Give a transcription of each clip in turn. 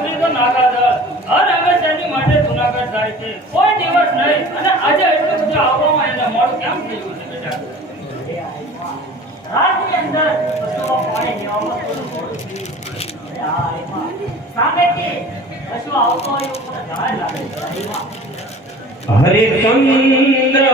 ભત્રીજો નાગાદર હર હંમેશાની માટે જુનાગઢ જાય છે. કોઈ દિવસ નહીં. અને આજે એટલું બધું આવવામાં એને મોડું કેમ થયું છે બેટા? રાજની અંદર પશુઓ પાણી લેવામાં થોડું મોડું થયું. સામેથી પશુ આવતો હોય એવું મને લાગે છે. એમાં હરિચંદ્ર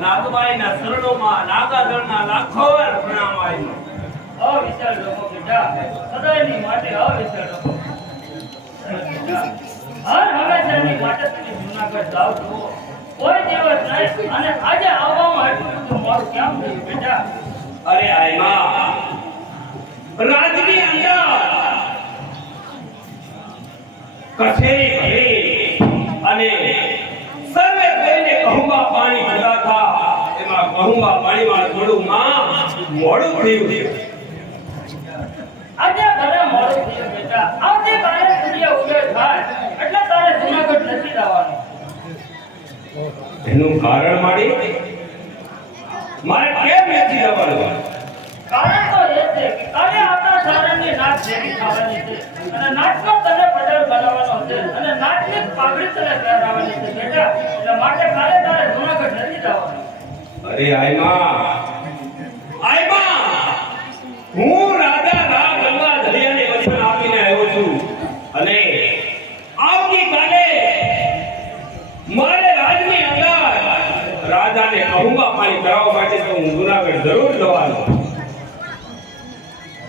નાગબાઈના હર હંમેશાની માટે તમે જુનાગઢ જાઓ છો. દિવસ નહીં, અને આજે આવવામાં એટલું બધું મોડું કેમ થયું બેટા અરે આયમાં રાજની અંદર. કચેરી ભરી અને સર્વે કોઈને કહુંબા પાણી ભરતા એમાં કહુંબા પાણીમાં થોડું માં મોડું થયું આજે બધા મોડું થયું બેટા. આવતીકાલે સૂર્ય ઉદય થાય એટલે તારે જુનાગઢ નથી જવાનું. એનું કારણ માડી મારે કેમ નથી જવાનું? કારણ તો એ છે કે કાલે આપણા સારણની નાચ જેવી થવાની છે અને નાચનો તને પટેલ બનાવવાનો છે અને નાચની પાઘડી તને છે બેટા એટલે માટે કાલે તારે જુનાગઢ નથી જવાનું અરે આઈમા આઈમા હું રાજા રામ ગંગા ધરિયાને વચન આપીને આવ્યો છું. અને આવતીકાલે મારે રાજની અંદર રાજાને કહુંગા પાણી કરાવવા માટે તો હું જુનાગઢ જરૂર જવાનો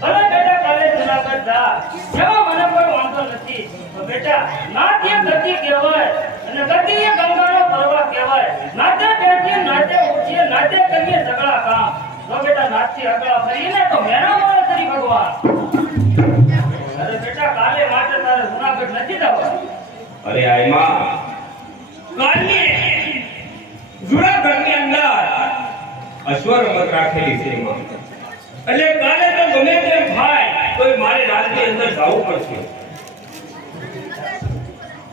ભલે બેટા કાલે જુનાગઢ જા. જેમાં મને કોઈ વાંધો નથી. તો બેટા નાટ્ય ગતિ કહેવાય અને ગતિ એ ગંગાનો પ્રવાહ કહેવાય. નાટ્ય બેઠીએ નાટ્ય ઉઠીએ નાટ્ય કરીએ સગળા કામ. તો બેટા નાચથી આગળ ફરીને તો મેણા મારે કરી ભગવાન. અરે બેટા કાલે માટે તારે જુનાગઢ નથી જવાનું. અરે આઈમાં કાલની જુનાગઢની અંદર અશ્વર રમત રાખેલી છે એમાં. એટલે કાલે ગમે તેમ થાય તો મારે રાજની અંદર જવું પડશે.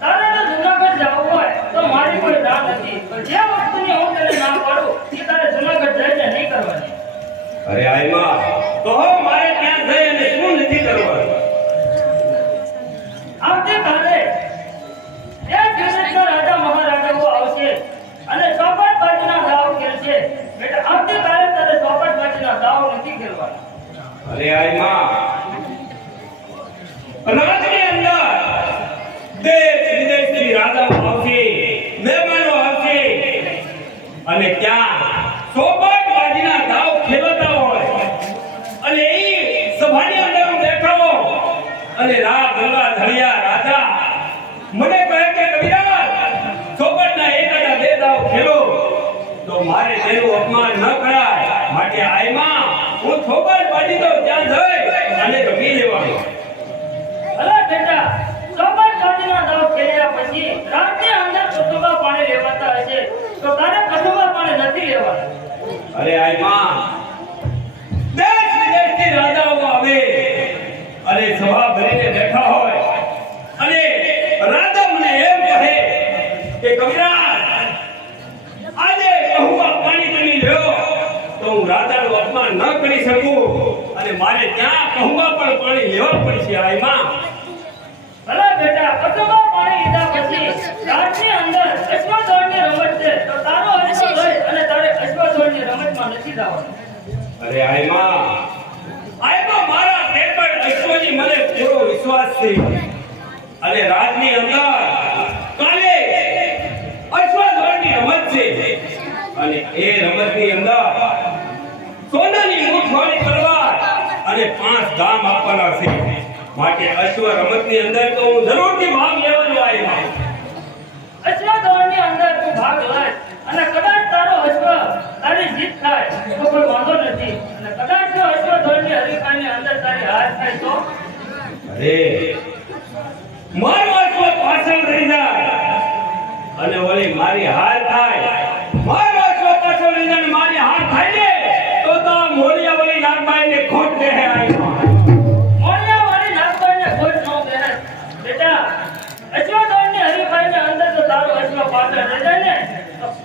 તારે તો જુનાગઢ જવું હોય તો મારી કોઈ ના નથી. પણ જે વસ્તુની હું તને ના પાડું એ તારે જુનાગઢ જઈને નહીં કરવાની. અરે આઈમાં તો અને રાત ગંગા ધળિયા રાજા. મને કહે કે કવિરાજ ચોપટના એક હજાર બે દાવ ખેલો. તો મારે તેનું અપમાન ન કરાય. માટે આયમાં હું થોબર બાજી તો ત્યાં જઈ અને રમી લેવાનો. અલા બેટા ચોપટ બાજુના દાવ ખેલ્યા પછી રાતે અંદર કસુબા પાણી લેવાતા હશે. તો તારે કસુબા પાણી નથી લેવાના. અરે આઈમાં તો હું રાજાનું અપમાન ન કરી શકું. અને મારે ત્યાં કહુંબા પણ પાણી લેવા પડશે આયમાં ભલા બેટા કસુબા પાણી લીધા પછી રાજની અંદર અશ્વદોડની રમત છે તો તારો અશ્વ લઈ અને તારે અશ્વદોડની રમતમાં નથી જવાનું. અરે આયમાં આયમાં મારા પેપર અશ્વજી મને પૂરો વિશ્વાસ છે. અને રાજની અંદર કાલે અશ્વધ્વજની રમત છે. અને એ રમતની અંદર સોનાની મૂઠવાળી તલવાર અને પાંચ ધામ આપવાના છે. માટે અશ્વ રમતની અંદર તો હું જરૂરથી ભાગ લેવાનો આઈમાં અશ્વદોડની અંદર તું ભાગ લે અને કદાચ તારો અશ્વ તારી જીત થાય તો કોઈ વાંધો નથી. અને કદાચ જો અશ્વદોડની હરીફાઈની અંદર તારી હાર થાય તો? અરે મારો નાગબાઈને ખોટ દે હે આઈમાં મોળિયાવાળી નાગબાઈને ખોટ ન બેહે. બેટા અશ્વદોડની હરીફાઈની અંદર જો તારો અશ્વ પાછળ રહી જાય ને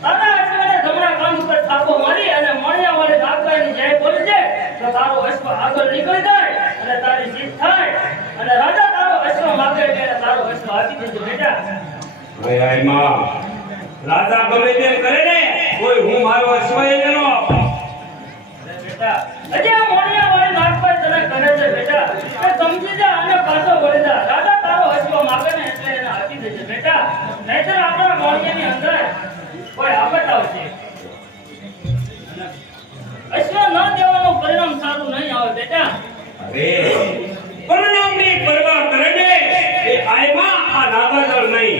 તારા અશ્વને જમણા કાન ઉપર થાપો મારી અને મોળિયાવાળી નાગબાઈની જય બોલી દે તો તારો અશ્વ આગળ નીકળી જાય અને તારી જીત થાય. અને રાજા તારો અશ્વ માગે ત્યારે તારો અશ્વ આપી દેજો બેટા. આઈમાં રાજા ગમે તેમ કરે ને કોઈ હું મારો અશ્વ એને ન આપું. બેટા. મોળિયાવાળી નાગબાઈ તને કરે છે, બેટા સમજી જા અને પાછો વળી જા. દાદા તારો અશ્વ માગે ને એટલે એને બેટા. નહીંતર આપણા મોળિયાની અંદર કોઈ આફત આવશે. ન દેવાનું પરિણામ સારું નહીં આવે, બેટા. અરે, પરિણામની કરે ને એ આઈમાં આ નાગાજળ નહીં.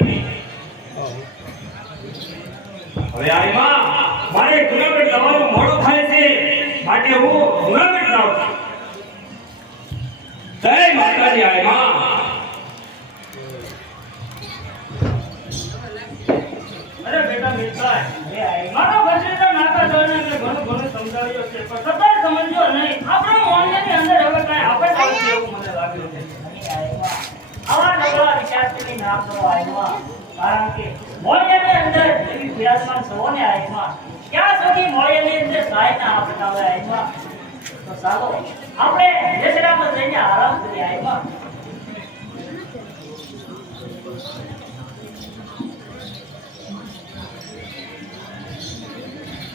આઈમાં મારે જુનાગઢ જવાનું મોડું થાય છે. માટે હું જુનાગઢ જાઉં છું. જય માતાજી ઘણું સમજાવ્યું છે પણ છતાંય સમજ્યો નહીં. આપણા મોહલ્લાની અંદર હવે કાંઈ આપણે મને લાગ્યું છે. આવા નબળા વિચારથી નામ આયમાં કારણ કે મોળિયાની અંદર એવી બિરાજમાન સૌને આયમાં ક્યાં સુધી મોળિયાની અંદર આપતા હોય આયમાં? તો આપણે દેશડામાં જઈને આરામ કરી આયમાં.